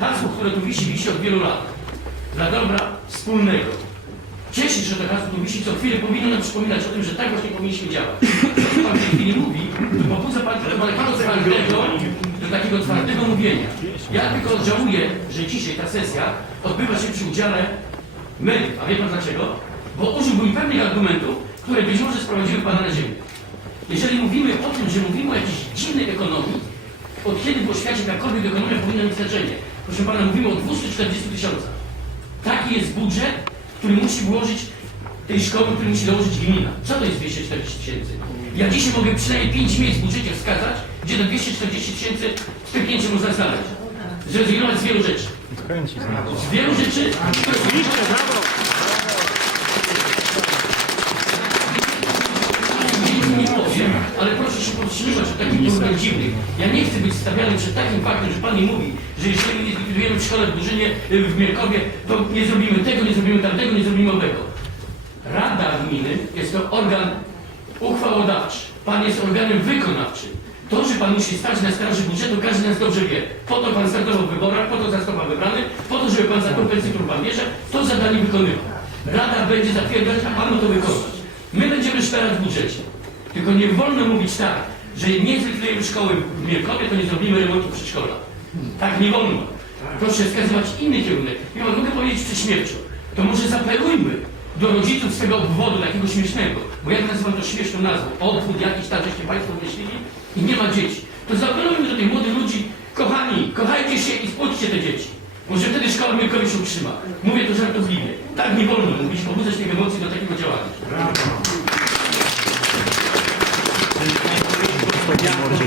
Hasło, które tu wisi, wisi od wielu lat. Dla dobra wspólnego. Cieszę się, że to hasło tu wisi, co chwilę powinno nam przypominać o tym, że tak właśnie powinniśmy działać. To, co Pan w tej chwili mówi, to pobudza Pan do twardego, do takiego twardego mówienia. Ja tylko żałuję, że dzisiaj ta sesja odbywa się przy udziale mediów. A wie Pan dlaczego? Bo użyłbym pewnych argumentów, które być może sprowadziły Pana na ziemię. Jeżeli mówimy o tym, że mówimy o jakiejś dziwnej ekonomii, od kiedy w świecie jakakolwiek ekonomia powinna mieć znaczenie? Proszę Pana, mówimy o 240 tysiącach. Taki jest budżet, który musi włożyć tej szkoły, który musi dołożyć gmina. Co to jest 240 tysięcy? Ja dzisiaj mogę przynajmniej 5 miejsc w budżecie wskazać, gdzie te 240 tysięcy w tym pięcie można znaleźć. Zrezygnować z wielu rzeczy. Z wielu rzeczy, które są... ale proszę się powstrzymywać od takich porównać dziwnych. Ja nie chcę być stawiany przed takim faktem, że Pan mi mówi, że jeżeli nie zlikwidujemy szkole w Burzynie, y, w Mierkowie, to nie zrobimy tego, nie zrobimy tamtego, nie zrobimy owego. Rada gminy jest to organ uchwałodawczy. Pan jest organem wykonawczym. To, że Pan musi stać na straży budżetu, każdy nas dobrze wie. Po to Pan startował w wyborach, po to został Pan wybrany, po to, żeby Pan za pensję, którą Pan bierze, to zadanie wykonywał. Rada będzie zatwierdzać, a Pan ma to wykonać. My będziemy szperać w budżecie. Tylko nie wolno mówić tak, że nie zlikwidujemy szkoły w Mierkowie, to nie zrobimy remontu przedszkola. Tak nie wolno. Proszę wskazywać inny kierunek. I pan mogę powiedzieć przed śmiercią. To może zapelujmy do rodziców z tego obwodu, takiego śmiesznego, bo ja nazywam to śmieszną nazwą, obwód jakiś tam, żeście Państwo wymyślili i nie ma dzieci. To zapelujmy do tych młodych ludzi, kochani, kochajcie się i spłóćcie te dzieci. Może wtedy szkoła w Mierkowie się utrzyma. Mówię to żartobliwie. Tak nie wolno mówić, pobudzać tych emocji do takiego działania. Morgan.